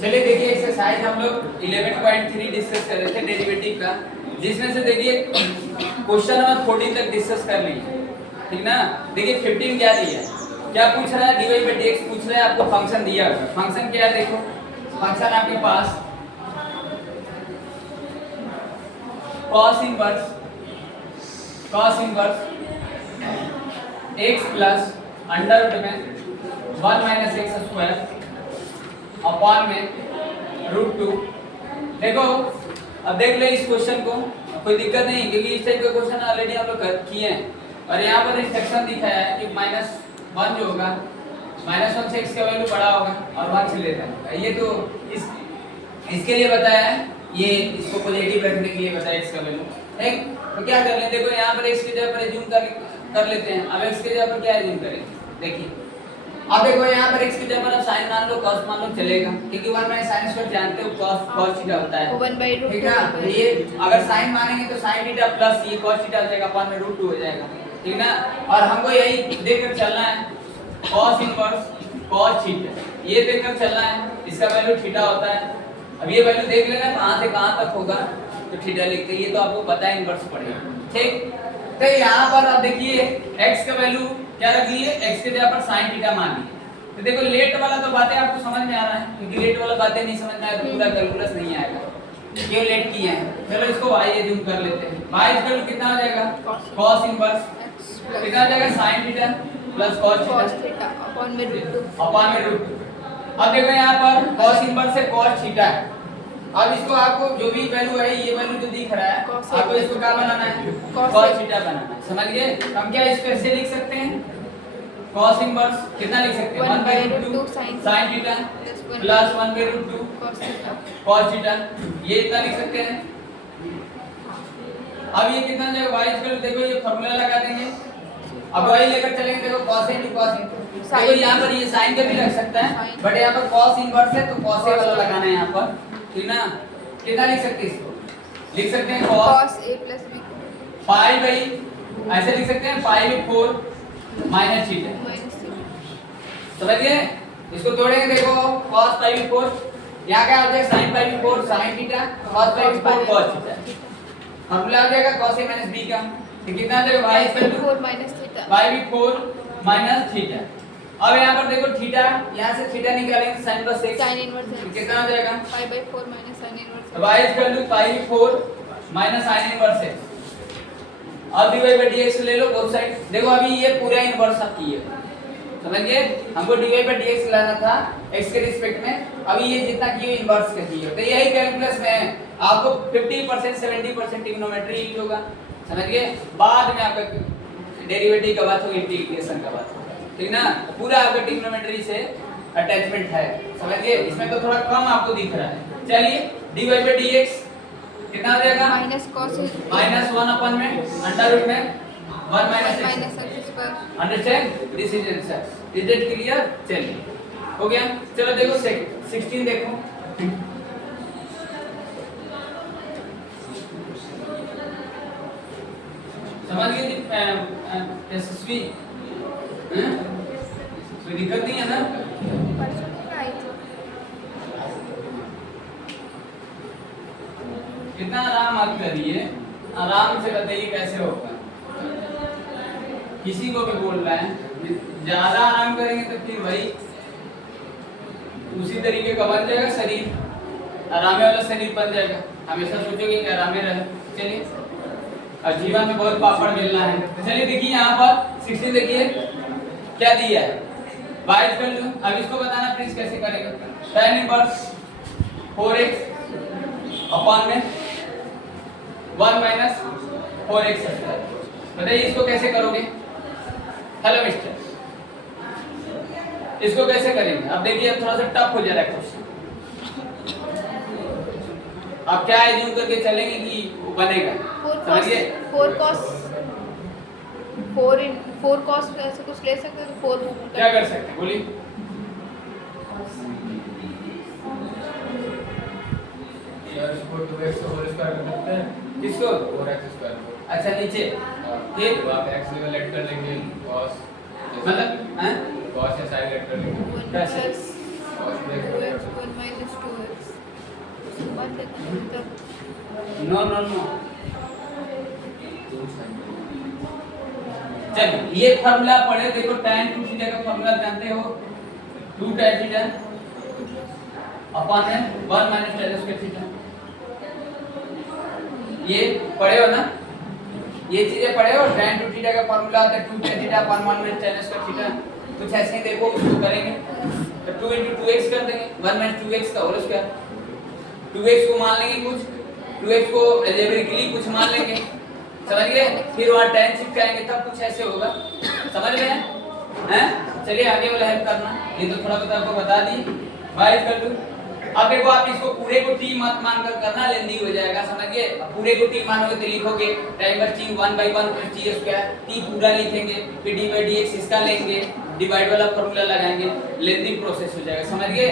चलिए देखिए एक्सरसाइज हम लोग 11.3 डिस्कस कर रहे थे डेरिवेटिव का, जिसमें से देखिए क्वेश्चन नंबर 14 तक डिस्कस कर लिए, ठीक ना। देखिए 15 क्या दिया है, क्या पूछ रहा है, dy by dx पूछ रहा है, आपको फंक्शन दिया है। फंक्शन क्या है, देखो फंक्शन आपके पास cos inverse x plus under root में 1 माइनस एक्स स्क्वायर अपॉन में √2। देखो अब देख ले इस क्वेश्चन को, कोई दिक्कत नहीं क्योंकि इस टाइप का क्वेश्चन ऑलरेडी हम लोग किए हैं। और यहाँ पर इंस्ट्रक्शन दिखाया है कि -1 जो होगा -1 से x का वैल्यू बड़ा होगा और 1 से लेता है। ये तो इसके लिए बताया है, ये इसको पॉजिटिव रखने के लिए बताया x का वैल्यू, ठीक। तो क्या कर लें, देखो यहाँ पर x की जगह पर एज्यूम कर लेते हैं। अब x की जगह पर क्या एज्यूम करें, देखिए अब देखो यहाँ पर x की जगह पर अब sin मान लो cos मान लो चलेगा, क्योंकि 1 माइनस sin स्क्वायर जानते हो cos थीटा होता है, 1/√2, ठीक ना। तो ये अगर sin मानेंगे तो sin थीटा प्लस ये cos थीटा हो जाएगा, अपॉन में √2 हो जाएगा, ठीक ना। और हमको यही देखकर चलना है, cos इनवर्स cos थीटा ये देखकर चलना है, इसका वैल्यू थीटा होता है। अब ये वैल्यू देख लेना कहां से कहां तक होगा, तो थीटा लिखते हैं, ये तो आपको पता है इनवर्स पड़ेगा, ठीक। तो यहाँ पर आप देखिए x का वैल्यू क्या रख लिए, x की जगह पर sin थीटा मान लिए। तो देखो लेट वाला तो बातें आपको समझ में आ रहा है, क्योंकि लेट वाला बातें नहीं समझ में आए तो पूरा कैलकुलस नहीं आएगा, ये लेट किए हैं। चलो इसको y एज्यूम कर लेते हैं। y इक्वल टू कितना हो जाएगा, cos इनवर्स कितना हो जाएगा sin theta plus cos theta upon में √2। अब देखो यहाँ पर cos इनवर्स से cos थीटा है। अब इसको आपको जो भी वैल्यू है, ये वैल्यू जो दिख रहा है आपको इसको क्या बनाना है, cos थीटा बनाना है, समझ गए। हम क्या इसको ऐसे लिख सकते हैं, cos इनवर्स कितना लिख सकते हैं, 1/√2 sin theta plus 1/√2 cos theta, ये इतना लिख सकते हैं। अब ये कितना हो जाएगा, y इक्वल टू देखो ये फार्मूला लगा देंगे, अब y लेकर चलेंगे, देखो cos इनटू cos देखो यहाँ पर ये sin का भी लग सकता है, बट यहाँ पर cos इनवर्स है तो cos वाला लगाना है यहाँ पर, ठीक ना। कितना लिख सकते हैं, इसको लिख सकते हैं cos a plus b pi by, ऐसे लिख सकते हैं पाई बाई 4 माइनस थीटा, समझिए। इसको तोड़ेंगे, देखो cos पाई बाई 4 यहाँ क्या आ जाएगा, sin pi by 4 sin theta, cos pi by 4 cos theta, formula आ जाएगा cos a माइनस b का, तो कितना आ जाएगा y equal to 4 minus theta pi by 4 minus theta. अब यहाँ पर देखो थीटा, यहाँ से थीटा निकालेंगे sin plus x, sin inverse कितना आ जाएगा पाई/4 minus sin inverse y equal to pi by 4 minus sin inverse x। अब dy by dx ले लो बोथ साइड, देखो अभी ये पूरा इनवर्स आप किए, समझ गए। हमको dy by dx लाना था x के रिस्पेक्ट में, अभी ये जितना किए इनवर्स कर दिए, तो यही कैलकुलस में आपको 50% 70% ट्रिग्नोमेट्री यूज होगा, समझ गए। बाद में आपका डेरिवेटिव का बात होगी, इंटीग्रेशन का बात होगा, ठीक ना। पूरा आपका ट्रिग्नोमेट्री से अटैचमेंट है, समझ गए। इसमें तो थोड़ा कम आपको दिख रहा है। चलिए dy by dx कितना आ जाएगा, -1 अपन में अंडर रूट में 1 minus x square. Understand, this is answer, is it clear. चलिए हो गया। चलो देखो 16 देखो, समझ गए यशस्वी, कोई दिक्कत नहीं है ना। कितना आराम आप करिए, आराम से बताइए कैसे होगा। किसी को भी बोल रहा है, ज्यादा आराम करेंगे तो फिर भाई उसी तरीके का बन जाएगा शरीर, आरामे वाला शरीर बन जाएगा, हमेशा सोचोगे कि आरामे रहे। चलिए और जीवन में बहुत पापड़ मिलना है। चलिए देखिए यहाँ पर 16 देखिए क्या दिया है, y इक्वल टू, अब इसको बताना प्लीज कैसे करेगा, tan इनवर्स 4x अपॉन में 1 माइनस 4x स्क्वायर। बताइए इसको कैसे करोगे, हेलो मिस्टर, इसको कैसे करेंगे। अब देखिए अब थोड़ा सा टफ हो जा रहा है क्वेश्चन, अब क्या एज्यूम करके चलेंगे कि वो बनेगा, समझिए। 4 cos ऐसे कुछ ले सकते हैं, 4 क्या कर सकते हैं बोलिए, इसको 2x होल स्क्वायर कर सकते हैं, किसको 4x स्क्वायर को। अच्छा नीचे फिर आप x लेवल ऐड कर लेंगे, cos मतलब हैं cos या sin ऐड कर लेंगे, कैसे cos 2x 1 - 2 कर देते हैं तो नो नो नो, चलिए ये फार्मूला पढ़े देखो, tan 2 थीटा का फार्मूला जानते हो, 2 tan थीटा अपॉन में 1 माइनस tan स्क्वायर थीटा, ये पढ़े हो ना, ये चीजें पढ़े हो। tan 2 थीटा का फार्मूला आता है 2 tan theta upon 1 minus tan square theta, कुछ ऐसे ही देखो उसको करेंगे तो 2 into 2x कर देंगे, 1 माइनस 2x का होल स्क्वायर, 2x को मान लेंगे कुछ, 2x को अलजेब्रिकली कुछ मान लेंगे, समझ गए, फिर वहां tan चिपकाएंगे तब कुछ ऐसे होगा, समझ रहे हैं? चलिए आगे वाला हेल्प करना, ये तो थोड़ा बहुत आपको बता दी, y कर दो। अब देखो आप इसको पूरे को t मत मानकर करना, लेंदी हो जाएगा, समझ गए। अब पूरे को t मानोगे तो लिखोगे tan t 1/1 + t square, t पूरा लिखेंगे, फिर d/dx इसका लेंगे, डिवाइड वाला फार्मूला लगाएंगे, लेंदी प्रोसेस हो जाएगा, समझ गए।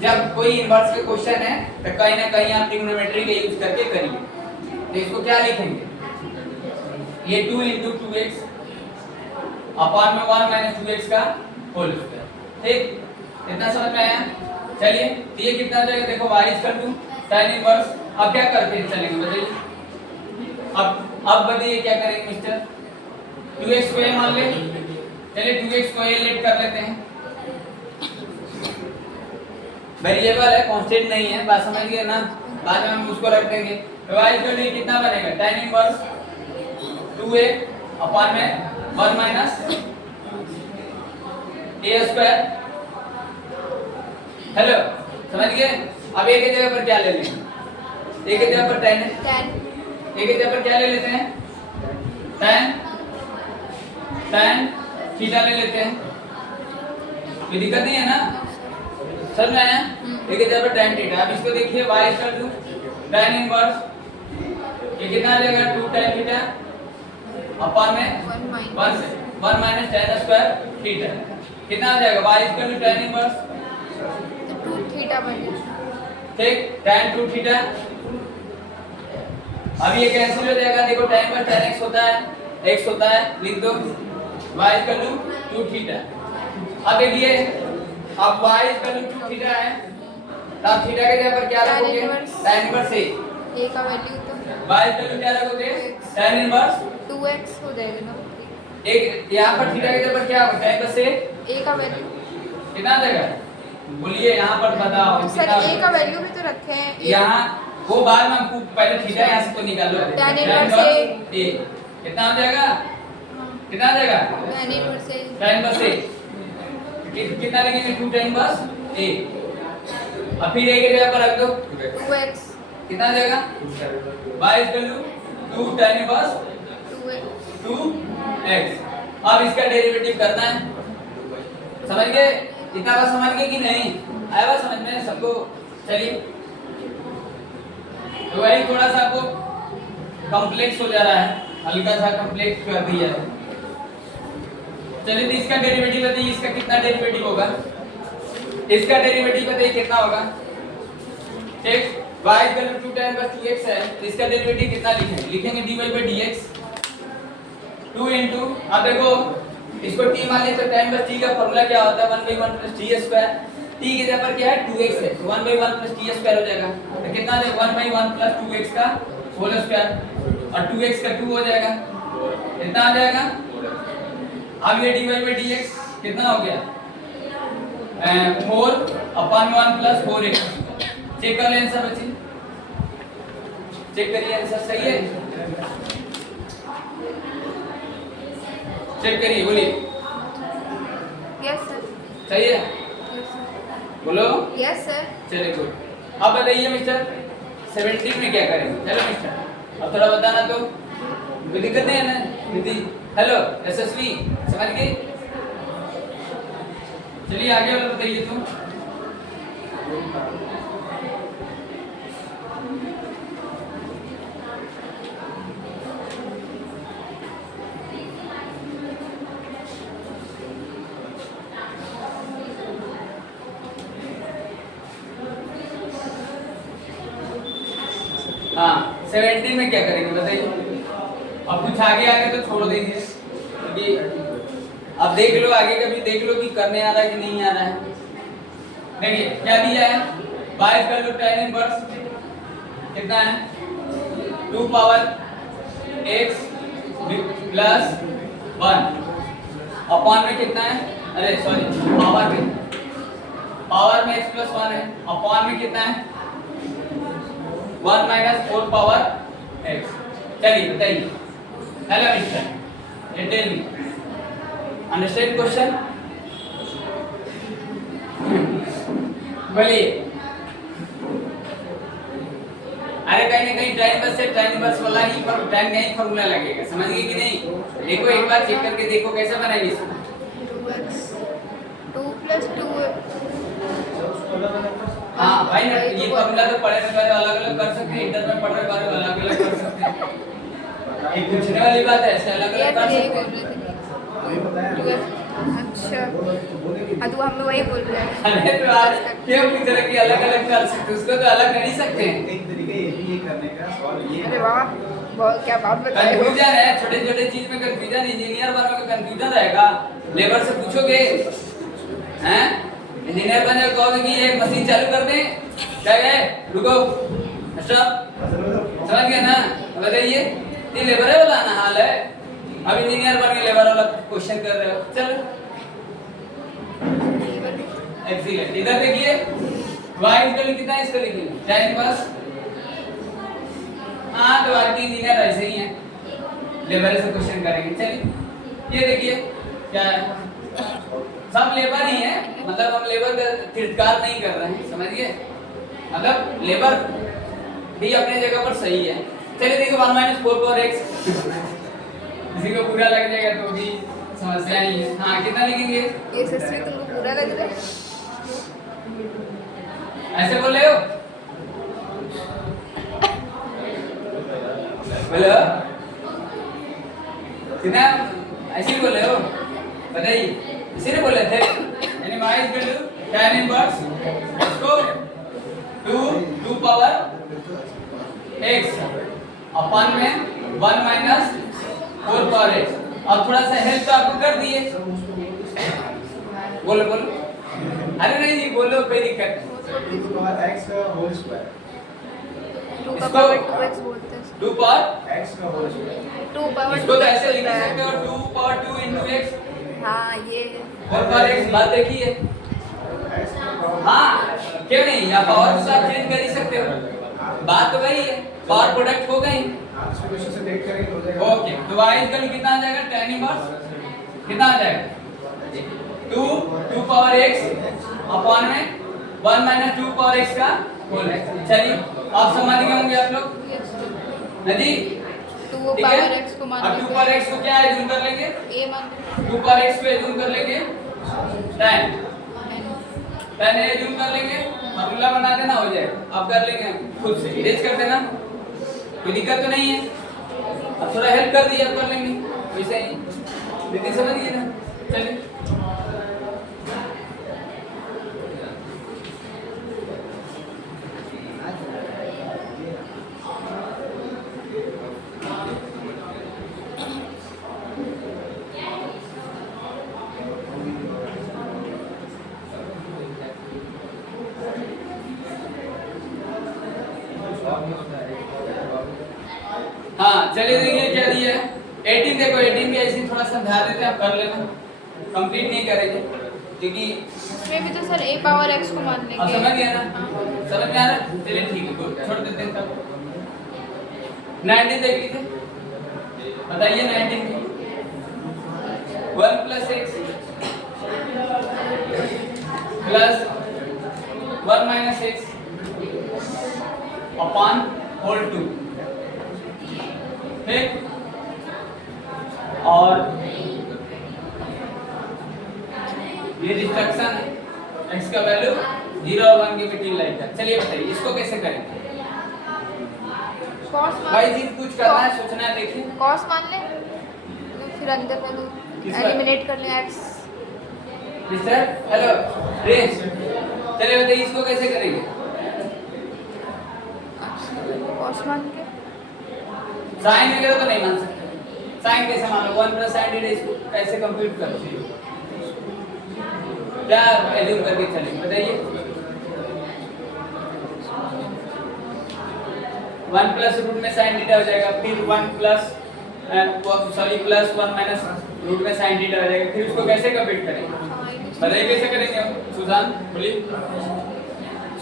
जब कोई इनवर्स के क्वेश्चन है तो कहीं ना कहीं आप ट्रिग्नोमेट्री का यूज करके करिए, तो इसको क्या लिखेंगे, ये 2 into 2x अपॉन में 1 माइनस 2x का होल स्क्वायर, ठीक, इतना समझ में आया। चलिए तो ये कितना हो जाएगा, देखो y equal to tan inverse, अब क्या करते हैं चलेंगे बताइए, अब बताइए क्या करेंगे मिस्टर, 2x को a मान ले, चलिए 2x को a लेट कर लेते हैं, वेरिएबल है कांस्टेंट नहीं है, बात समझ गए ना, बाद में हम उसको रख देंगे, तो y इक्वल टू कितना बनेगा, tan इनवर्स 2a अपॉन में 1 माइनस a स्क्वायर, हेलो समझ गए। अब एक जगह पर क्या ले लेंगे, एक जगह पर tan है, tan एक जगह पर क्या ले लेते हैं, tan थीटा ले लेते हैं, कोई दिक्कत नहीं है ना, समझ में आया। एक जगह पर tan थीटा, अब इसको देखिए y equal to tan inverse, ये कितना आ जाएगा 2 tan थीटा अपॉन में 1 माइनस tan स्क्वायर थीटा, कितना आ जाएगा y equal to tan inverse 2 theta बन जाएगा, ठीक, tan 2 थीटा। अब ये कैंसिल हो जाएगा, देखो tan पर tan x होता है, x होता है, लिख दो y इक्वल टू 2 थीटा। अब देखिए अब y इक्वल टू 2 थीटा है, तब थीटा के जगह पर क्या रखोगे, tan इनवर्स a का वैल्यू तो y इक्वल टू क्या रखोगे, tan इनवर्स 2x हो जाएगा ना, एक यहाँ पर थीटा के जगह पर क्या होगा, tan इनवर्स a का वैल्यू, कितना आ जाएगा, बोलिए यहाँ पर बताओ सर a का वैल्यू भी तो रखे हैं, यहाँ वो बाद में हमको पहले थीटा यहाँ से तो निकालो, tan इनवर्स a कितना आ जाएगा, कितना आ जाएगा, tan inverse a tan inverse a कितना लिखेंगे 2 tan इनवर्स a, अब फिर a के जगह पर रख दो 2x कितना आ जाएगा, y equal to 2 tan inverse 2x। अब इसका डेरिवेटिव करना है, समझ गए, इतना बात समझ गए कि नहीं, आया बात समझ में सबको। चलिए तो वही थोड़ा सा आपको कॉम्प्लेक्स हो जा रहा है, हल्का सा कॉम्प्लेक्स कर दिया है। चलिए तो इसका डेरिवेटिव बताइए, इसका कितना डेरिवेटिव होगा, इसका डेरिवेटिव बताइए कितना होगा, ठीक, y equal to 2 tan inverse 2x है, इसका डेरिवेटिव कितना लिखेंगे, लिखेंगे dy/dx 2 into, अब देखो इसको t मान लिया तो tan इनवर्स t का फार्मूला क्या होता है 1/1 + t स्क्वायर, t की जगह पर क्या है 2x है, तो 1/1 + t स्क्वायर हो जाएगा, तो कितना आ जाएगा 1/1 + 2x का होल स्क्वायर, और 2x का 2 हो जाएगा, कितना आ जाएगा। अब ये dy/dx कितना हो गया 4/1 + 4x, चेक कर ले आंसर बच्चे, चेक करिए आंसर सही है, चेक करिए, बोलिए यस सर, सही है, बोलो यस सर, चलिए गुड। अब बताइए मिस्टर 17 में क्या करेंगे, चलो मिस्टर अब थोड़ा बताना, तो कोई दिक्कत नहीं है ना दीदी, हेलो यशस्वी समझ गए, चलिए आगे वाला बताइए तुम। हाँ 17 में क्या करेंगे बताइए, अब कुछ आगे आगे तो छोड़ देंगे, क्योंकि अब देख लो आगे कभी देख लो कि करने आ रहा है कि नहीं आ रहा है। देखिए क्या दिया है, y equal to tan inverse कितना है 2 पावर x प्लस 1 अपॉन में कितना है, अरे सॉरी पावर में x प्लस 1 है, अपॉन में कितना है 1 माइनस 4 पावर x। चलिए बताइए, hello mister tell me understand question, बोलिए। अरे कहीं ना कहीं टाइम बस वाला ही टाइम का ही फॉर्मूला लगेगा, समझ गए कि नहीं? देखो एक बार चेक करके देखो कैसे बनाएंगे इसको। 2x 2 plus 2। हाँ भाई ना, ये फॉर्मूला तो पढ़े हुए अलग अलग कर सकते हैं, इंटर में पढ़ रहे बारे अलग अलग कर सकते हैं, एक पूछने वाली बात है, ऐसे अलग अलग कर सकते हैं। अच्छा हाँ तो हमें वही बोल रहे हैं। अरे तो आज क्यों की तरह की अलग अलग कर सकते, उसको तो अलग कर ही सकते हैं। एक तरीके ये करने का सवाल ये अरे वाह बहुत क्या बात बताई। कंफ्यूजन है, छोटे छोटे चीज में कंफ्यूजन, इंजीनियर बनने में कंफ्यूजन रहेगा। लेबर से पूछोगे हैं, इंजीनियर बनने को कहोगे कि एक मशीन चालू कर दें, क्या है रुको स्टॉप, समझ गए ना? बताइए ये लेबर है वाला ना हाल है, अब इंजीनियर बन के लेबर वाला क्वेश्चन कर रहे हो। चलो एक्सीलेंट, इधर देखिए y इक्वल कितना है, इसको लिखिए tan इनवर्स। हां तो आज के इंजीनियर ऐसे ही हैं, लेबर से क्वेश्चन करेंगे। चलिए ये देखिए क्या है, सब लेबर ही है, मतलब हम लेबर का तिरस्कार नहीं कर रहे हैं, समझिए, मतलब लेबर भी अपने जगह पर सही है। चलिए देखिए 1 माइनस 4 पावर x, किसी को बुरा लग जाएगा तो भी समस्या ही है। हाँ कितना लिखेंगे, ये सस्ती तुमको पूरा लग रहा है, ऐसे बोल रहे हो बोलो कितना, ऐसे ही बोल रहे हो, बताइए इसीलिए बोल रहे थे। यानी y equal to tan inverse इसको 2 पावर x अपॉन में 1 माइनस 4 पावर x। अब थोड़ा सा हेल्प तो आपको कर दिए, बोलो बोलो, अरे नहीं जी बोलो, कोई दिक्कत नहीं। 2 पावर x का होल स्क्वायर, 2 का पावर 2x बोलते हैं, 2 पावर x का होल स्क्वायर, 2 पावर इसको तो ऐसे लिख सकते हो 2 पावर 2 into x हाँ ये 4 पावर x, बात देखिए। x का पावर, हाँ क्यों नहीं, या पावर को आप चेंज कर ही सकते हो, बात तो वही है, पावर प्रोडक्ट हो गई। आप इस क्वेश्चन से देख करेंगे हो जाएगा। ओके तो y इक्वल कितना आ जाएगा, tan इनवर्स कितना आ जाएगा 2 पावर x अपॉन में 1 माइनस 2 पावर x का होल है। चलिए आप समझ गए होंगे आप लोग नदी, 2 ठीक पावर है? x को मान अब 2 पावर x को क्या एज्यूम कर लेंगे, a मान 2 पावर x को एज्यूम कर लेंगे tan एज्यूम कर लेंगे, फॉर्मूला बना देना, हो जाएगा। आप कर लेंगे खुद से, इरेज कर देना, कोई दिक्कत तो नहीं है। अब थोड़ा हेल्प कर दिए, आप कर लेंगे वैसे ही, लेकिन समझिए ना। चलिए हाँ चलिए देखिए क्या दिया है 18, देखो 18 भी ऐसे थोड़ा समझा देते हैं, आप कर लेना, कंप्लीट नहीं करेंगे क्योंकि इसमें भी तो सर a पावर x को मान लेंगे। अब समझ गया ना, हाँ। समझ में आ रहा है? चलिए ठीक है, गुड, छोड़ देते हैं तब। 19 देख लीजिए, बताइए 19 1 plus x plus 1 minus x upon whole 2, ठीक, और ये डिस्ट्रक्शन है, x का वैल्यू 0 और 1 के बिटवीन लाइक है। चलिए बताइए इसको कैसे करेंगे, cos भाई जी कुछ करना है, सोचना है, देखिए cos मान ले तो फिर अंदर को किस बार? एलिमिनेट कर ले x। मिस्टर हेलो रेस, चलिए बताइए इसको कैसे करेंगे, cos मान के साइन वगैरह तो नहीं मान सकते, साइन कैसे मान लो, 1 प्लस साइन थीटा, इसको कैसे कंप्यूट करते हैं, क्या एज्यूम करके चलेंगे बताइए। 1 प्लस रूट में sin थीटा हो जाएगा, फिर 1 प्लस प्लस 1 माइनस रूट में sin थीटा हो जाएगा। फिर उसको कैसे कंप्लीट करेंगे, बताइए कैसे करेंगे हम? सुजान बोलिए,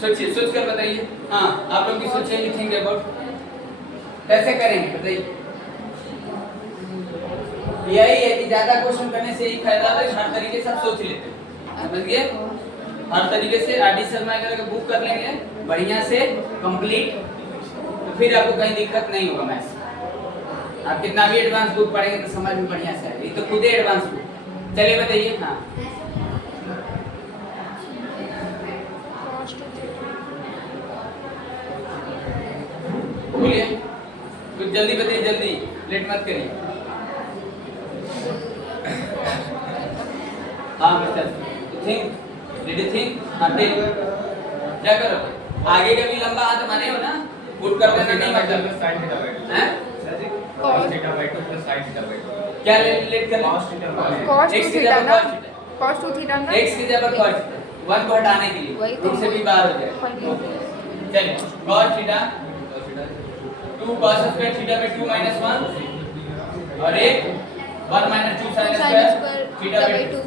सोचिए, सोच कर बताइए। हाँ, आप लोग की सोचिए, यू थिंक अबाउट कैसे करेंगे बताइए। यही है कि ज्यादा क्वेश्चन करने से ही फायदा है, हर तरीके से आप सोच लेते हैं, समझ गए? हर तरीके से आरडी शर्मा अगर बुक कर लेंगे बढ़िया से कंप्लीट, तो फिर आपको कहीं दिक्कत नहीं होगा। मैथ्स आप कितना भी एडवांस बुक पढ़ेंगे तो समझ में बढ़िया से आएगा, ये तो खुद ही एडवांस बुक। चलिए बताइए। हाँ बोलिए, कुछ जल्दी बताइए, जल्दी, लेट मत करिए। हाँ बच्चा, थिंक, डिड यू थिंक? हाँ टेल, क्या करो? आगे का भी लंबा हाथ माने हो ना, पुट कर देना नहीं मतलब sin थीटा बाय 2 हैं? cos theta by 2 plus sin theta by 2 क्या लेट कर cos theta bye cos x 2 की थीटा जगह ना, cos थीटा, cos 2 थीटा ना, x की जगह cos थीटा, 1 को हटाने के लिए वही तो रूट से भी बाहर हो जाए। चलिए cos theta 2 cos square theta by 2 minus 1 और एक 1 minus 2 sin square theta by 2,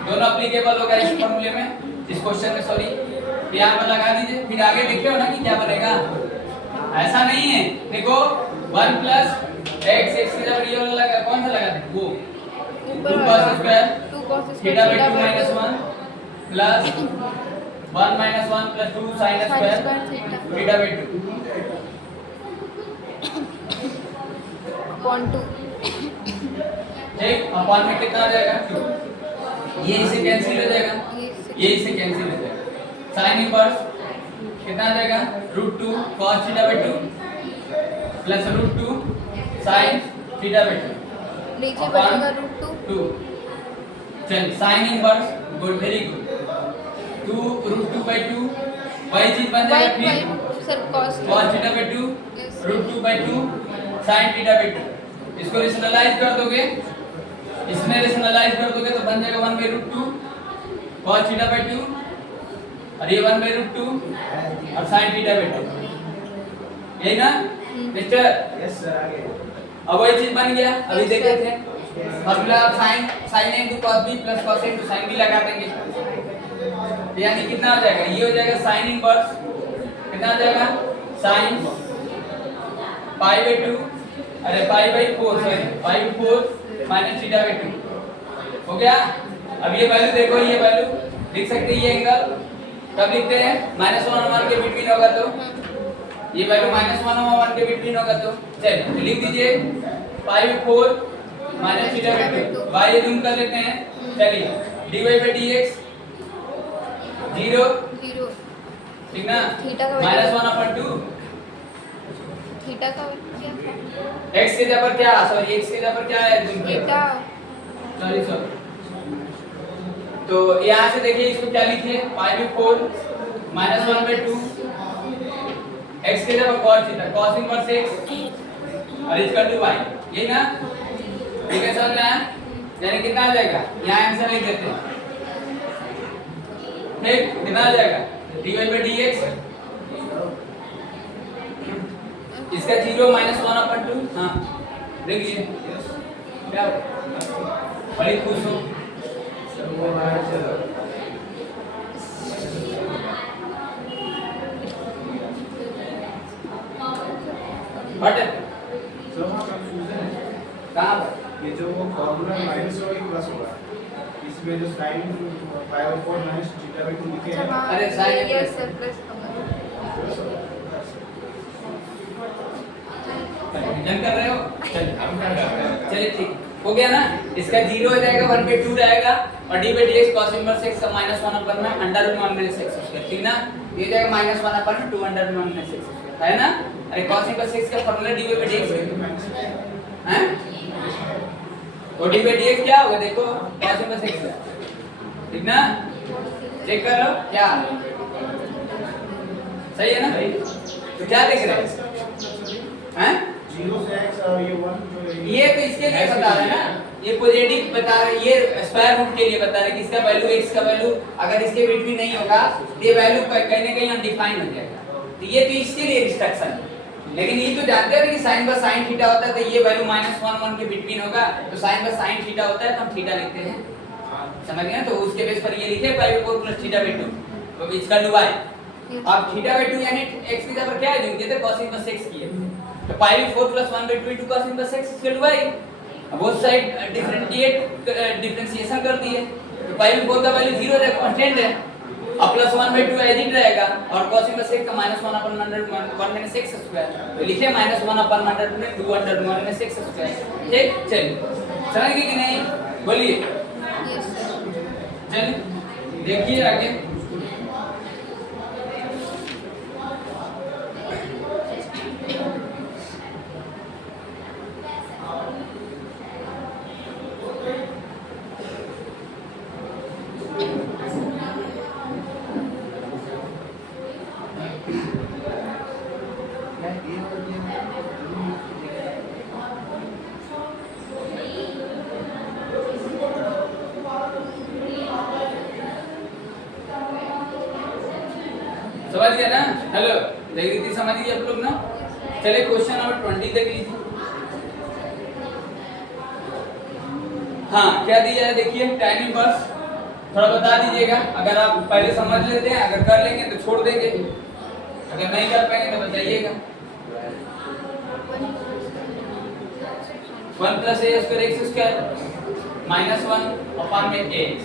दोनों एप्लीकेबल होगा इस फॉर्मूले में, इस क्वेश्चन में। सॉरी, यहाँ पर लगा दीजिए, फिर आगे देखते हो ना कि क्या बनेगा। ऐसा नहीं है, देखो 1 प्लस x की जगह ये वाला लगा, कौन सा लगा दे वो 2 cos square 2 cos theta square by 2 minus 1 plus 1 minus 1 plus 2 sin square theta by 2 upon 2, ठीक। अपॉन में कितना आ जाएगा 2, ये इसे कैंसिल हो जाएगा, ये इसे कैंसिल हो जाएगा। sin इनवर्स कितना आ जाएगा √2 cos theta by 2 plus √2 sin theta by 2 नीचे बचेगा √2। चलिए sin inverse, good, very good, 2 √2 by 2 वही चीज बन जाएगा। फिर sir cos theta by 2 √2 by 2 sin theta by 2, इसको रेशनलाइज कर दोगे, इसमें रेशनलाइज कर दोगे तो बन जाएगा 1 बाय √2 cos थीटा बाय 2 और ये 1 बाय √2 और sin थीटा बाय 2, यही ना मिस्टर? यस सर, आगे अब वही चीज बन गया, अभी देखे थे formula sin a into cos b plus cos a into sin b लगा देंगे, यानी कितना हो जाएगा, ये हो जाएगा sin इनवर्स, कितना हो जाएगा sin पाई बाय 2, अरे pi by 4, sorry pi by 4 minus theta by 2 हो गया। अब ये वैल्यू देखो, ये वैल्यू लिख सकते हैं, ये एंगल कब लिखते हैं, -1 और 1 के बिटवीन होगा तो, ये वैल्यू -1 और 1 के बिटवीन होगा तो चलिए तो लिख दीजिए pi by 4 minus theta by 2, y ये जूम कर लेते हैं। चलिए dy बाय dx 0, 0 ठीक ना, थीटा का -1/2 थीटा का क्या था? x के जगह पर क्या, सॉरी x के जगह पर क्या है, जूम किया, थीटा, सॉरी तो यहाँ से देखिए इसको क्या लिखिए, पाई बाय 4 -1/2 x के जगह cos theta, cos inverse x और इसका 2y, ये ना, ठीक है, समझ में आया? यानी कितना आ जाएगा, यहाँ आंसर लिख देते हैं, ठीक, कितना आ जाएगा dy बाय dx, इसका 0 -1/2, हाँ देखिए क्या बड़ी खुश हो, वो आज बट जो वहाँ कंफ्यूजन है, कहाँ पर ये जो वो फॉर्मूला माइनस होगा कि प्लस होगा, इसमें जो sin pi by 4 minus theta by 2 लिखे हैं, अरे sin ये सर प्लस कंफ्यूजन कर रहे हो? चलिए हम क्या कर रहे हैं? चलिए ठीक हो गया ना, इसका 0 हो जाएगा, 1/2 रहेगा और d by dx cos inverse x का -1/1 में √1 - x², ठीक ना, ये हो जाएगा -1/2 √1 - x² है ना। अरे cos इनवर्स x का फार्मूला dy बाय dx हैं, तो d बाय dx क्या होगा, देखो cos इनवर्स x का, ठीक ना, चेक कर लो क्या सही है ना, तो क्या देख रहे हैं 0 से x और ये 1 जो है ये तो इसके लिए बता रहे हैं ना, ये पॉजिटिव बता रहे हैं, ये स्क्वायर रूट के लिए बता रहे हैं कि इसका वैल्यू x का वैल्यू अगर इसके बिटवीन नहीं होगा तो ये वैल्यू कहीं ना कहीं अनडिफाइन हो जाएगा, तो ये तो इसके लिए इंस्ट्रक्शन है, लेकिन ये तो जानते हो ना कि साइन बाय साइन थीटा होता है, तो ये वैल्यू -1 के बिटवीन होगा, तो साइन बाय साइन थीटा होता है तो हम थीटा लिखते हैं, समझ गए ना? तो उसके बेस पर ये लिखे π/4 + θ/2, तो इसका y। अब θ/2 यानी x की जगह पर क्या है, जो देते cos इनवर्स x की है, तो π/4 + 1/2 cos इनवर्स x y। अब बोथ साइड डिफरेंशिएशन कर दिए, तो π/4 का वैल्यू 0 है, कांस्टेंट है, अब +1/2 एज इट रहेगा, और cos इनवर्स x का -1/1 - x स्क्वायर, तो लिखे -1/2 x स्क्वायर। ठीक, चलिए समझ गए कि नहीं, बोलिए। Yes sir. चलिए देखिए आगे। समझ गया ना? हेलो, देखिए समझ गए आप लोग ना? चलिए क्वेश्चन नंबर 20 तक लीजिए। हाँ, क्या दिया है देखिए, tan इनवर्स थोड़ा बता दीजिएगा, अगर आप पहले समझ लेते हैं, अगर कर लेंगे तो छोड़ देंगे, अगर नहीं कर पाएंगे तो बताइएगा। 1 + a² x² -1/x,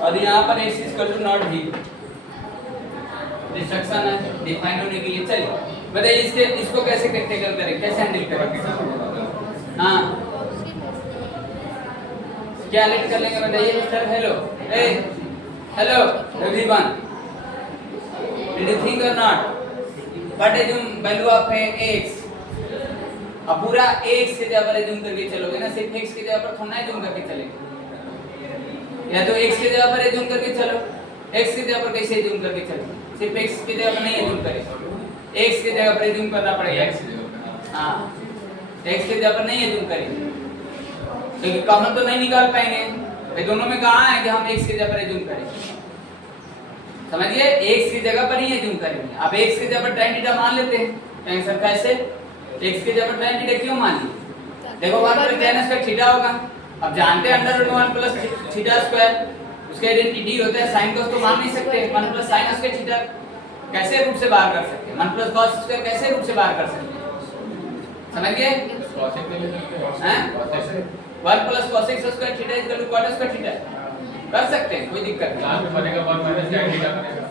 और यहाँ पर x = नॉट भी डिस्ट्रक्शन है डिफाइन होने के लिए। चलिए बताइए इसको कैसे टेक्निकल करें, कैसे हैंडल करें? हाँ, क्या लेट कर लेंगे बताइए mister. Hello, hey hello everyone, did you think और not what assume value of x? अब पूरा x के जगह पर एज्यूम करके चलोगे ना, सिर्फ x की जगह पर थोड़ा ना एज्यूम करके चलेंगे, या तो x की जगह पर एज्यूम करके चलो, x की जगह पर कैसे एज्यूम करके चलो, सिर्फ x की जगह पर नहीं एज्यूम करें, x की जगह पर एज्यूम करना पड़ेगा। हाँ, x की जगह पर नहीं एज्यूम करेंगे, क्योंकि कॉमन तो नहीं निकाल पाएंगे, ये दोनों में कहाँ है कि हम x की जगह पर एज्यूम करेंगे, समझिए, x की जगह पर ही एज्यूम करेंगे। अब x की जगह पर tan थीटा मान लेते हैं, कहेंगे सर कैसे, x की जगह पर tan थीटा क्यों मान लिए? देखो 1 + tan² थीटा होगा, अब जानते हैं √1 + θ², उसका आइडेंटिटी होता है, sin cos तो मान नहीं सकते, 1 + sin² थीटा कैसे रूट से बाहर कर सकते हैं, 1 + cos² कैसे रूट से बाहर कर सकते हैं, समझ गए? हैं 1 + cos² θ = cot² थीटा कर सकते हैं, कोई दिक्कत नहीं। लास्ट में बनेगा 1 - tan थीटा बनेगा,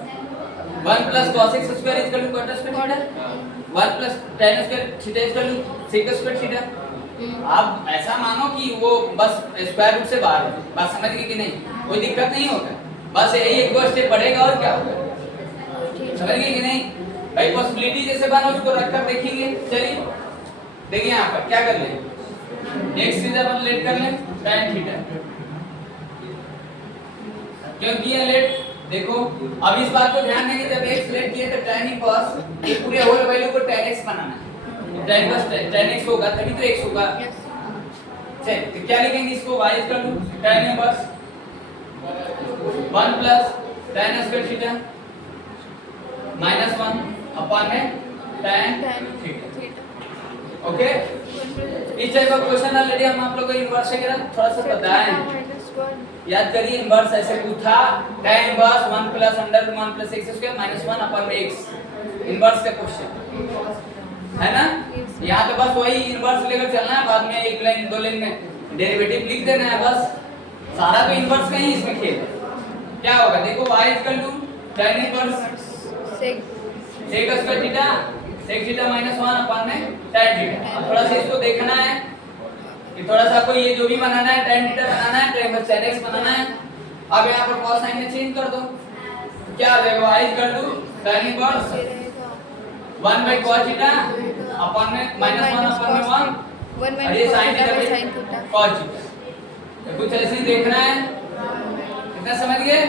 1 + cos² = cot² theta, 1 + tan² θ = sec² theta. आप ऐसा मानो कि वो बस स्क्वायर रूट से बाहर है, बात समझ गए कि नहीं, कोई दिक्कत नहीं होगा, बस यही एक दो स्टेप बढ़ेगा और क्या होगा, समझ गए कि नहीं भाई? पॉसिबिलिटी जैसे बना उसको रखकर देखेंगे। चलिए देखिए यहाँ पर क्या कर ले, x की जगह लेट कर ले tan थीटा, क्यों किया लेट, देखो अब इस बात को ध्यान देंगे, जब x लेट किए तो tan इनवर्स ये पूरे होल वैल्यू को tan x बनाना है, tan इनवर्स tan x होगा तभी तो x होगा। चलिए तो क्या लिखेंगे इसको, y = tan inverse 1 + tan² theta -1/tan theta. Okay, इस टाइप का क्वेश्चन ऑलरेडी हम आप लोगों को इनवर्स वगैरह थोड़ा सा बताए हैं, याद करिए। इनवर्स ऐसे पूछा, tan inverse 1 + √1 + x² -1/x, inverse का क्वेश्चन है ना। यहाँ तो बस वही इनवर्स लेकर चलना है, बाद में एक लाइन दो लाइन में डेरिवेटिव लिख देना है, बस सारा तो इनवर्स का ही इसमें खेल है। क्या होगा देखो, y = tan inverse sec² theta sec theta -1/tan theta. अब थोड़ा सा इसको देखना है कि थोड़ा सा आपको ये जो भी बनाना है, tan थीटा बनाना है, tan x बनाना है। अब यहाँ पर cos साइन में चेंज कर दो, क्या आ जाएगा, y = tan inverse 1/cos theta अपन में -1/1, और ये sin थीटा cos थीटा। तो कुछ ऐसे ही देखना है, कितना समझ गए?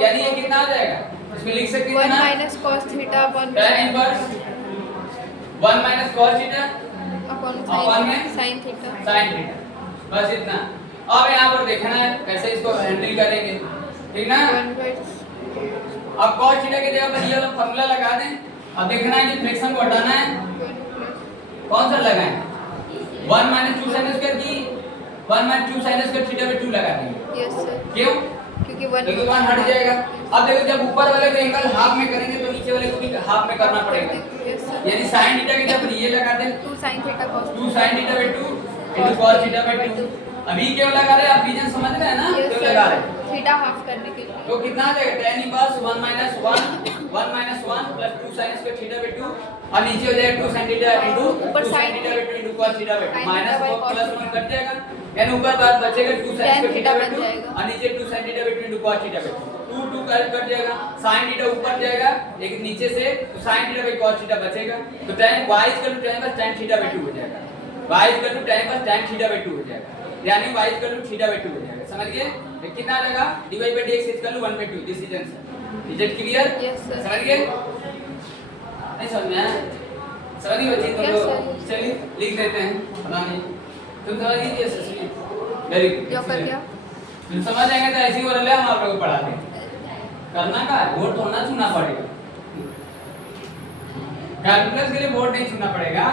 यानी ये कितना आ जाएगा, इसमें लिख सकते हैं ना, 1 - cos theta tan inverse 1 - cos theta अपन में sin थीटा, sin थीटा, बस इतना। अब यहाँ पर देखना है कैसे इसको हैंडल करेंगे, ठीक ना। अब cos थीटा की जगह पर ये वाला फार्मूला लगा दें। अब देखना है कि फ्रैक्शन को हटाना है, कौन सा लगाएं? 1 - 2 sin स्क्वायर की 1 - 2 sin स्क्वायर थीटा पे 2 लगा देंगे। यस सर, क्यों? क्योंकि क्योंकि 1 हट जाएगा। अब देखो जब ऊपर वाले को एंगल हाफ में करेंगे तो नीचे वाले को भी हाफ में करना पड़ेगा। यस सर, यानी sin थीटा की जगह पर ये लगा दें 2 sin theta cos 2 sin theta by 2 into cos theta by 2। अभी क्यों लगा रहे हैं? आप रीजन समझ रहे हैं ना? यस क्यों लगा रहे सर, हैं? थीटा हाफ करने के लिए। तो कितना आ जाएगा? tan inverse 1 - 1 plus 2 sin square theta by 2 और नीचे हो जाएगा 2 sin थीटा into ऊपर 2 sin sin theta by 2 into cos theta by 2 sin minus theta by 4 cos plus theta. 1 cut जाएगा। यानी ऊपर बात बचेगा 2 sin tan square theta theta by बन 2 जाएगा। और नीचे 2 sin theta by 2 into cos theta by 2 2 cut जाएगा। sin थीटा ऊपर जाएगा लेकिन नीचे से तो sin theta by cos theta बचेगा। तो tan y tan theta by 2 हो जाएगा। y tan थीटा by 2 हो जाएगा। यानी y थीटा by 2 हो जाएगा। समझ गए? तो कितना आ जाएगा? dy by dx equal to 1/2। This is answer. Is it clear? Yes, sir. समझ गए? नहीं समझ में आया? समझ गए बच्चे? Yes, तो sir. चलिए लिख देते हैं। पता नहीं तुम समझ लीजिए सही। Very good. जो कर क्या? तुम समझ जाएंगे तो ऐसे ही हो रहा है, हम आप लोगों को पढ़ा देंगे। करना का है बोर्ड थोड़ा छूना पड़ेगा। कैलकुलस के लिए बोर्ड नहीं छूना पड़ेगा,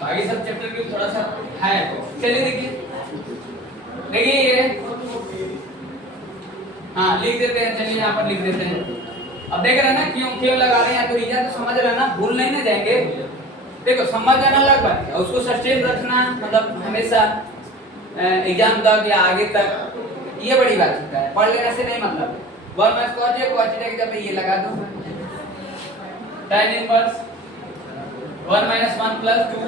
बाकी सब चैप्टर के थोड़ा सा है। चलिए देखिए ये हाँ लिख देते हैं। चलिए यहाँ पर लिख देते हैं। अब देख रहे हैं ना क्यों लगा रहे हैं, तो रीजन तो समझ रहे हैं ना, भूल नहीं ना जाएंगे। देखो समझ जाना अलग बात है, उसको सस्टेन रखना मतलब हमेशा एग्जाम तक या आगे तक, ये बड़ी बात होता है। पढ़ लेने से नहीं मतलब। 1 - cos थीटा की जगह ये लगा दो tan inverse 1 - 1 plus 2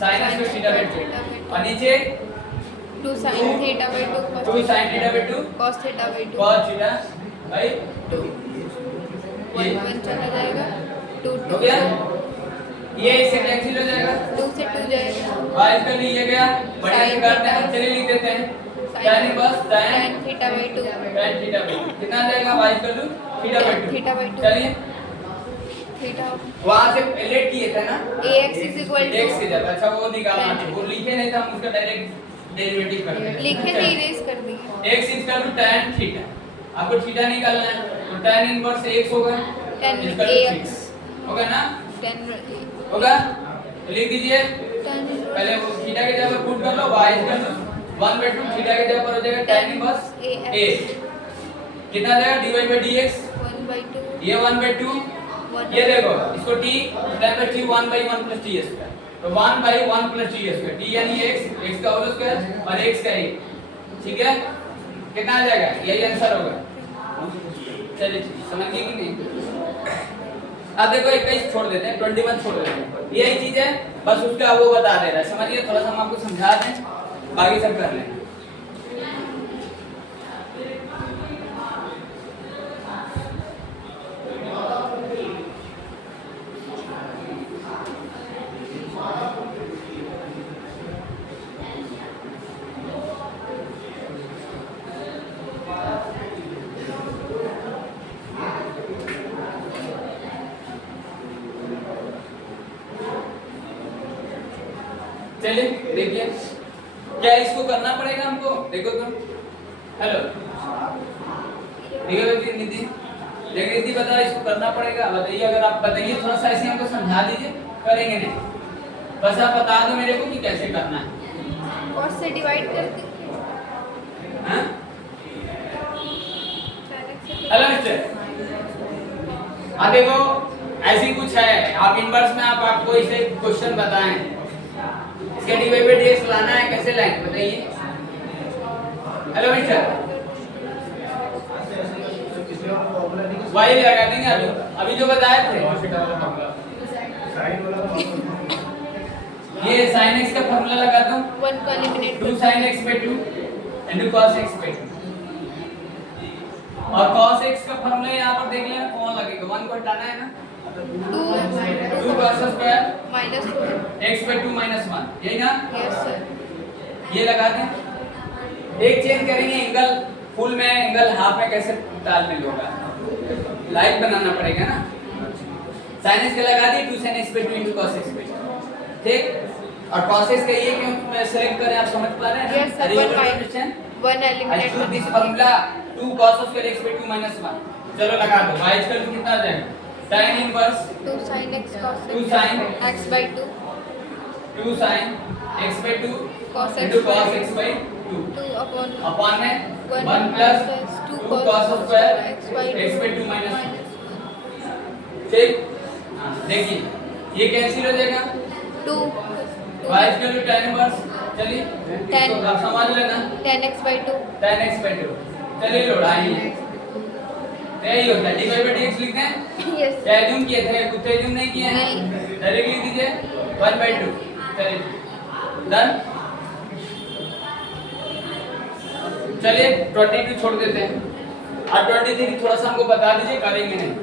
sin square theta by 2 और नीचे 2 sin theta by 2 2 sin theta by 2 cos theta by 2 cos theta by 2। 1 1 चला जाएगा, 2 हो 2 गया? ये इससे कैंसिल हो जाएगा, 2 से 2 जाएगा, y इसका लिए गया बढ़िया से करते हैं। चलिए लिख देते हैं tan inverse tan theta by 2 tan theta by 2 कितना आ जाएगा? y equal to theta by 2 theta by 2। चलिए थीटा वहां से लेट किए थे ना ax is equal x to से जाता। अच्छा वो निकालना था, वो लिखे नहीं था, हम उसका डायरेक्ट डेरिवेटिव कर देंगे। लिखे थे, इरेज कर दिए। x equal to tan theta, आपको थीटा निकालना है तो tan इनवर्स x होगा tan equal to ax theta होगा ना? tan होगा तो लिख दीजिए tan पहले वो थीटा की जगह पर पुट कर लो, y इक्वल टू 1/2 थीटा की जगह पर हो जाएगा tan इनवर्स a कितना आ जाएगा? dy by dx 1/2 ये 1/2 ये देखो इसको t tan by t 1/1 plus t square, तो 1/1 plus t स्क्वायर, t यानी x का होल स्क्वायर और x का 1। ठीक है कितना आ जाएगा? यही आंसर होगा। चलिए ठीक समझ गए कि नहीं? अब देखो 21 छोड़ देते हैं, 21 छोड़ देते हैं, यही चीज है बस उसका वो बता दे रहा है। समझिए थोड़ा सा हम आपको समझा दें, बाकी सब कर लेंगे। चलिए देखिए क्या इसको करना पड़ेगा हमको। देखो तो हेलो देखो निधि लेकिन निधि बताओ इसको करना पड़ेगा, बताइए। अगर आप बताइए थोड़ा सा ऐसे हमको समझा दीजिए, करेंगे नहीं, बस आप बता दो मेरे को कि कैसे करना है। cos से डिवाइड कर दे। हाँ हेलो मिस्टर, हाँ देखो ऐसी कुछ है, आप इनवर्स में आपको इसे क्वेश्चन बताएं, इसके dy by dx लाना है, कैसे लाएंगे बताइए। हेलो मिस्टर y लगा देंगे अभी जो बताए थे साइन वाला ये sin x का फॉर्मूला लगा दूं 1 को eliminate 2 sin x by 2 into cos x by 2 और cos x का फॉर्मूला यहाँ पर देख लेना कौन लगेगा, 1 को हटाना है ना, 2 cos square -4 x by 2 minus 1 यही ना, यस सर। ये लगा दें। एक चेंज करेंगे एंगल फुल में एंगल हाफ में कैसे तालमेल होगा, लाइट बनाना पड़ेगा ना। sin x का लगा दी 2 sin x by 2 into cos x by 2 ठीक। और cos x का ये क्यों सेलेक्ट करें, आप समझ पा रहे हैं? यस सर, 1 एलिमिनेट I कर choose this दीजिए। formula 2 cos square x by 2 minus 1। चलो लगा दो y इक्वल टू कितना आ जाएगा tan inverse 2 sin x cos 2 sin x by 2 2 sin x by 2 cos into x cos x by 2 2 upon upon में 1 1 plus 2 2 cos square x by 2 minus 1। ठीक हाँ देखिए ये कैंसिल हो जाएगा 2 y equal to tan inverse चलिए इसको आप समझ लेना tan x by 2 tan x by 2 चलिए लड़ाई यही होता है dy by dx लिखते हैं यस क्या एज्यूम किए थे कुछ एज्यूम नहीं किए हैं नहीं। डायरेक्ट लिख दीजिए 1 by 2 चलिए डन चलिए 22 छोड़ देते हैं और 23 थोड़ा सा हमको बता दीजिए करेंगे नहीं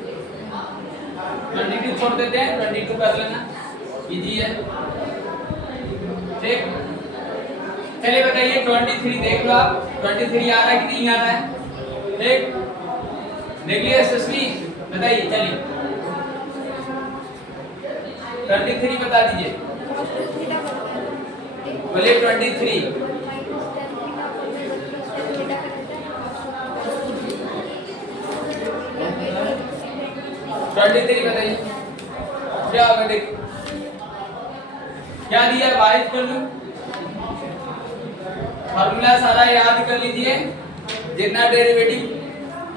22 छोड़ देते हैं 22 कर लेना इजी है ठीक चलिए बताइए 23 देख लो आप 23 आ रहा है कि नहीं आ रहा है ठीक देख लिया यशस्वी बताइए चलिए 23 बता दीजिए बोलिए 23 23 बताइए क्या होगा देख क्या दिया बारिश कर लूं फॉर्मूला सारा याद कर लीजिए जितना डेरिवेटिव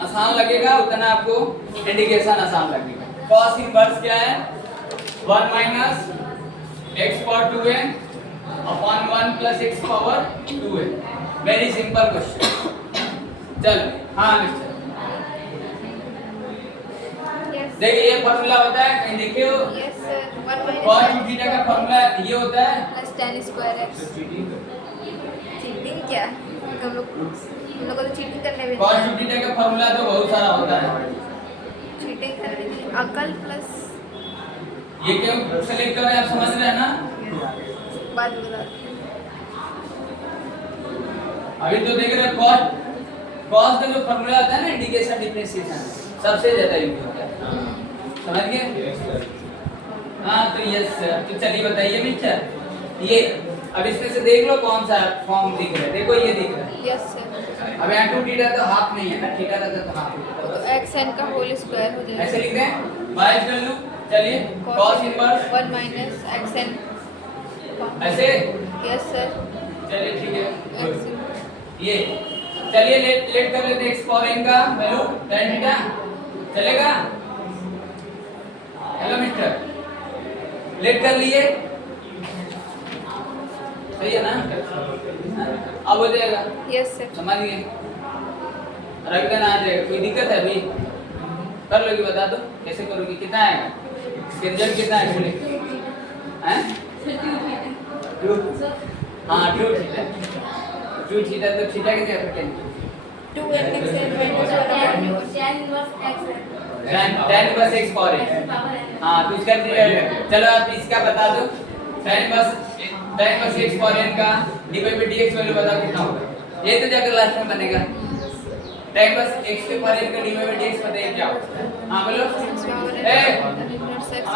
आसान लगेगा उतना आपको इंटीग्रेशन आसान लगेगा cos इनवर्स क्या है 1 minus x power 2n upon 1 plus x power 2n very simple question चल हाँ मिस्टर देखिए ये फार्मूला होता है कहीं देखे हो yes sir 1 minus cos theta का फार्मूला ये होता है plus tan square x cheating क्या हम लोग को तो चीटिंग करने भी cos थीटा का फार्मूला तो बहुत सारा होता है चीटिंग करने के लिए अकल प्लस ये क्यों सेलेक्ट कर रहे हैं आप समझ रहे हैं ना बाद में बता अभी तो देख रहे हैं cos का जो फार्मूला आता है ना इंटीग्रेशन डिफरेंशिएशन सबसे ज्यादा यूज होता है समझ गए हाँ तो यस सर तो चलिए बताइए मिस्टर ये अब इसमें से देख लो कौन सा फॉर्म दिख रहा है देखो ये दिख रहा है यस सर अब यहाँ 2 थीटा तो हाफ नहीं है ना थीटा रहता तो हाफ होता तो xn का होल स्क्वायर हो जाएगा ऐसे लिखते हैं बाय कर लूं चलिए cos इनवर्स 1 minus xn ऐसे यस सर चलिए ठीक है x good। ये चलिए लेट कर लेते हैं x पावर n का वैल्यू tan थीटा चलेगा हेलो मिस्टर लेट कर लिए सही है ना अब हो जाएगा यस सर समझ गए रख देना आ जाएगा कोई दिक्कत है अभी कर लोगी बता दो कैसे करोगी कितना आएगा इसके रिजल्ट कितना है बोले हैं हाँ 2 थीटा 2 थीटा तो थीटा की जगह पे 2nxn minus 1 tan inverse x power n हाँ तो इसका चलो आप इसका बता दो tan inverse x power n का dy by dx वैल्यू बताओ कितना होगा ये तो जाकर लास्ट में बनेगा tan इनवर्स x के पावर n का dy by dx बताइए क्या होगा हाँ बोलो ए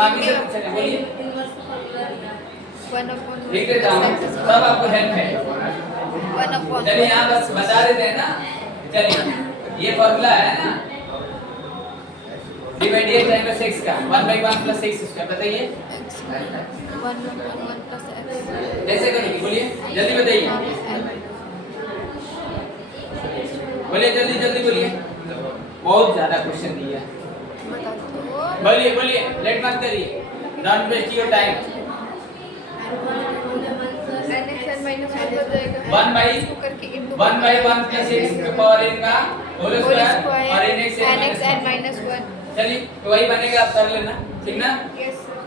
आगे से पूछ रहे बोलिए 1 upon लिख देता हूँ सब आपको हेल्प है 1 upon चलिए यहाँ बस बता देते हैं ना चलिए ये फॉर्मूला है ना dy by dx tan inverse x का 1 by 1 plus x स्क्वायर बताइए 1 upon 1 plus x कैसे करोगी बोलिए जल्दी बताइए बोलिए जल्दी जल्दी बोलिए बहुत ज्यादा क्वेश्चन दिया है बता दो बोलिए बोलिए लेट मत करिए don't waste your time nxn minus 1 हो जाएगा 1 by इसको करके into 1 by 1 plus x के पावर n का होल whole स्क्वायर square और nxn nxn minus 1 चलिए तो वही बनेगा आप कर लेना ठीक ना यस सर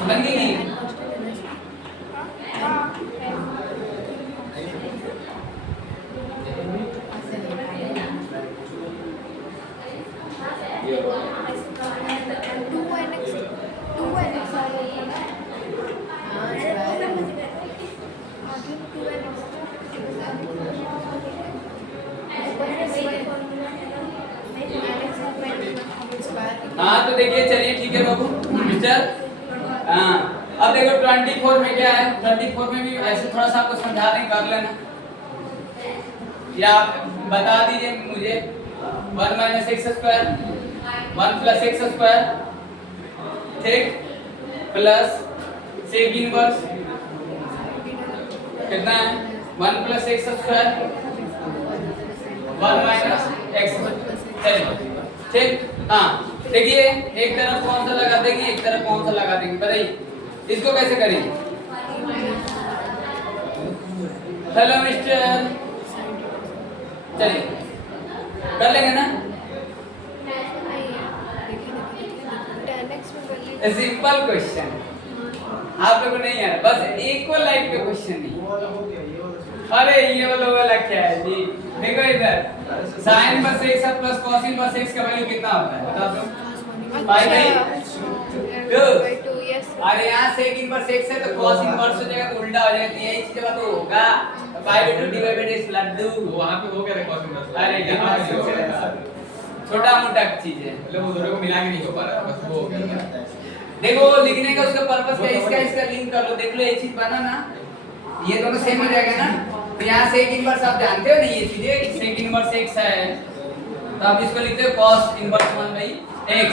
समझ गई नहीं हाँ तो देखिए चलिए ठीक है बाबू मिस्टर हाँ अब देखो 24 में क्या है 24 में भी ऐसे थोड़ा सा आपको समझा दें कर लेना या बता दीजिए मुझे 1 minus x square 1 plus x square ठीक प्लस सेक इनवर्स कितना है 1 plus x square 1 minus x चलिए ठीक। हाँ देखिए एक तरफ कौन सा लगा देंगे एक तरफ कौन सा लगा देंगे बताइए इसको कैसे करेंगे। हेलो मिस्टर चलिए कर लेंगे ना सिंपल क्वेश्चन आप लोगों को नहीं आ रहा बस इक्वल लाइफ का क्वेश्चन नहीं। वो वाला हो गया, ये वाला अरे ये वाला क्या है जी देखो इधर sin inverse x plus cos inverse x का वैल्यू कितना होता है बताओ तुम पाई बाई 2 यस अरे यहाँ sec इनवर्स x है तो cos इनवर्स हो जाएगा तो उल्टा हो जाएगा तो यही चीज बात होगा pi by 2 divided by x लड्डू वहां पे हो गया cos इनवर्स अरे यहाँ पे हो गया छोटा मोटा चीज है मतलब वो दोनों को मिला के नहीं हो पा रहा बस वो हो गया। देखो लिखने का उसका पर्पस क्या इसका लिंक कर लो देख लो ये चीज बना ना ये दोनों सेम हो जाएगा ना तो यहाँ sec इनवर्स आप जानते हो ना ये चीजें sec इनवर्स x है तो आप इसको लिखते हो cos इनवर्स 1 बाई x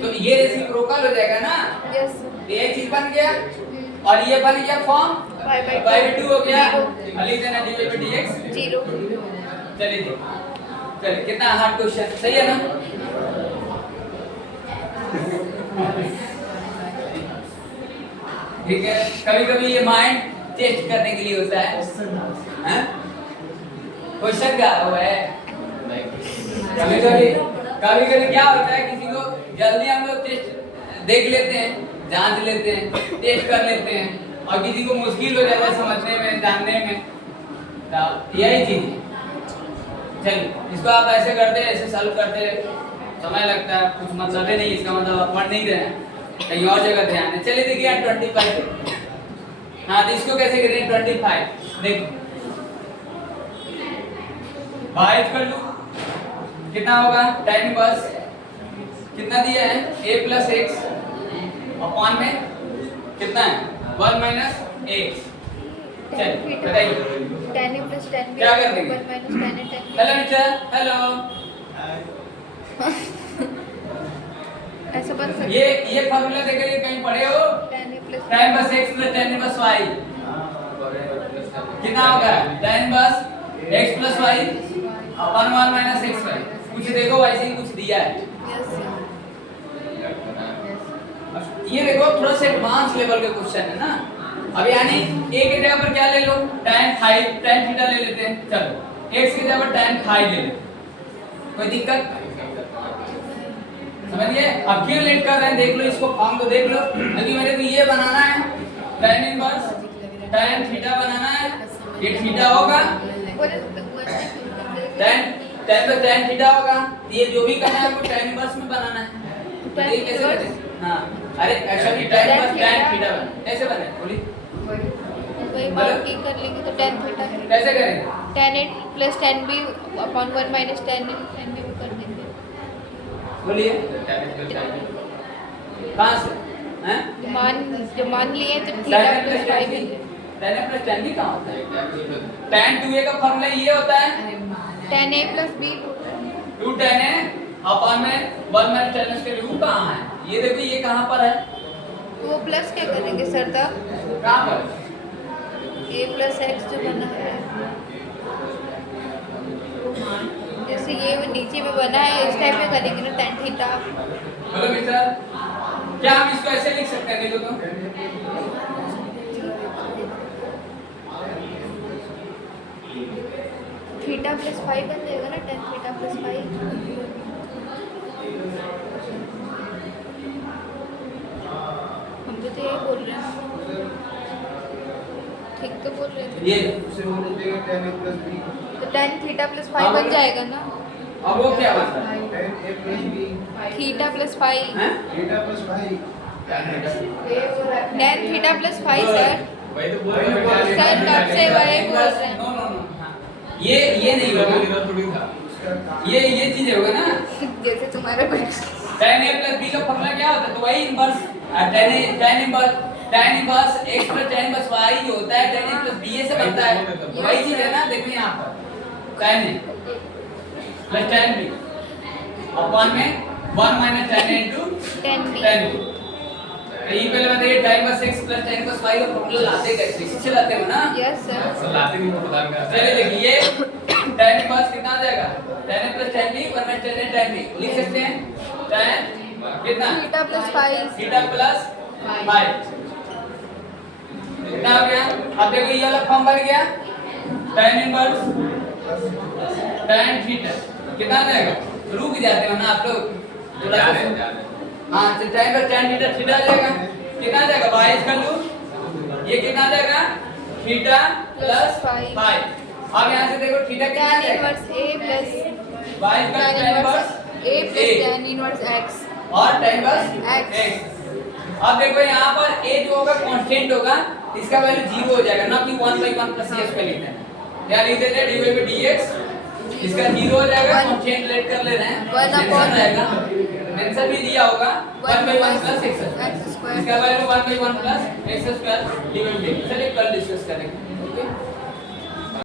तो ये रेसिप्रोकल हो जाएगा ना यस ये चीज बन गया और ये बन गया फॉर्म पाई बाई 2 हो गया और लिख देना dy by dx 0 चलिए जी चलिए कितना हार्ड क्वेश्चन सही है ना ठीक है कभी कभी ये माइंड टेस्ट करने के लिए होता है हैं क्वेश्चन क्या हुआ है कभी कभी क्या होता है किसी को जल्दी हम लोग टेस्ट देख लेते हैं जांच लेते हैं टेस्ट कर लेते हैं और किसी को मुश्किल हो जाता है समझने में जानने में तो यही चीज है चलिए इसको आप ऐसे करते ऐसे सॉल्व करते समय लगता है कुछ मतलब ही नहीं इसका मतलब आप पढ़ नहीं रहे हैं कहीं और जगह ध्यान है चलिए देखिए 25 हाँ तो इसको कैसे करें 25 देखो बाय कर लूं कितना होगा tan इनवर्स कितना दिया है a प्लस एक्स अपॉन में कितना है 1 माइनस एक्स चलिए बताइए tan a plus tan b क्या कर देंगे? 1 minus tan a tan b hello mister hello ऐसा बन सकता ये फार्मूला देखिए कहीं पढ़े हो tan a plus tan inverse x plus tan inverse y कितना होगा tan inverse x plus y अपन 1 माइनस xy कुछ देखो वैसे ही कुछ दिया है यस ये देखो थोड़ा सा एडवांस लेवल का क्वेश्चन है ना अब यानी a की जगह पर क्या ले लो tan थीटा ले लेते हैं चलो x की जगह पर tan फाई ले लेते हैं कोई दिक्कत समझिए अब क्यों लेट कर रहे हैं देख लो इसको फॉर्म तो देख लो क्योंकि मेरे को ये बनाना है tan इनवर्स tan थीटा बनाना है ये थीटा होगा tan थीटा होगा ये जो भी करना है आपको tan इनवर्स में बनाना है तो ये कैसे करें हां अरे actually tan inverse tan theta बने कैसे बने बोलिए वही बात की कर लेंगे तो tan थीटा कैसे करेंगे tan a plus tan b upon 1 minus tan a tan b कर देंगे बोलिए कहां से हैं जो मान लिए तो थीटा प्लस फाई भी tan प्लस tan भी कहां होता है tan 2a का फॉर्मूला ये होता है tan a plus b 2 tan a upon में 1 माइनस tan इसके रूट कहां है ये देखो ये कहां पर है तो वो प्लस क्या करेंगे सर तब कहां पर a plus x जो बना है जैसे ये वो नीचे में बना है इस टाइप में करेंगे ना tan थीटा बोलो मिस्टर क्या हम इसको ऐसे लिख सकते हैं देखो तो थीटा प्लस फाई बन जाएगा ना tan थीटा प्लस फाई हम तो यही बोल रहे हैं ठीक तो बोल रहे थे ये उसे वो बोल देगा tan a plus b तो tan थीटा प्लस फाई बन जाएगा ना अब वो क्या बनता है tan a plus b theta plus phi हैं theta plus phi tan theta plus phi sir वही तो बोल रहे हैं सर कब से वही बोल रहे हैं नो नो नो हां ये नहीं होगा इधर थोड़ी था उसका काम ये चीज होगा ना जैसे तुम्हारा कुछ tan a plus b का फॉर्मूला क्या होता है तो वही inverse tan inverse x plus tan inverse y जो होता है tan a plus b से बनता है वही चीज है ना देखो यहाँ पर tan a plus tan b upon में 1 minus tan a into 10b। 10b। तो ये पहले बताइए tan cos x plus tan cos y का फॉर्मूला लाते कैसे? इसी से लाते हो ना? Yes sir. सर लाते नहीं को पता नहीं चलिए देखिए ये tan cos कितना आ जाएगा? tan a plus tan b 1 minus tan a tan b लिख सकते हैं tan कितना? Theta plus five. Theta plus phi कितना हो गया? अब देखो ये वाला फॉर्म बन गया tan इनवर्स tan थीटा कितना आ जाएगा? रुक जाते हो ना आप लोग थोड़ा जाने सा जाने हाँ तो tan का tan थीटा थीटा आ जाएगा कितना आ जाएगा? बाईस कर लूं ये कितना आ जाएगा? Theta plus five. फाइव। अब यहाँ से देखो थीटा कितना आ tan जाएगा? इनवर्स a प्लस बाईस का tan tan inverse inverse a plus tan inverse x। और tan इनवर्स X। x। अब देखो यहाँ पर a जो होगा कांस्टेंट होगा इसका वैल्यू 0 हो जाएगा ना कि 1/1 प्लस s पे लिखते हैं या लिख देते हैं dy by dx इसका 0 हो जाएगा कांस्टेंट लेट कर ले रहे हैं 1 upon मेंशन रहेगा मेंशन भी दिया होगा 1/1 प्लस x x स्क्वायर। इसका value 1/1 plus x square dy by dx चलिए कल डिस्कस करेंगे ओके।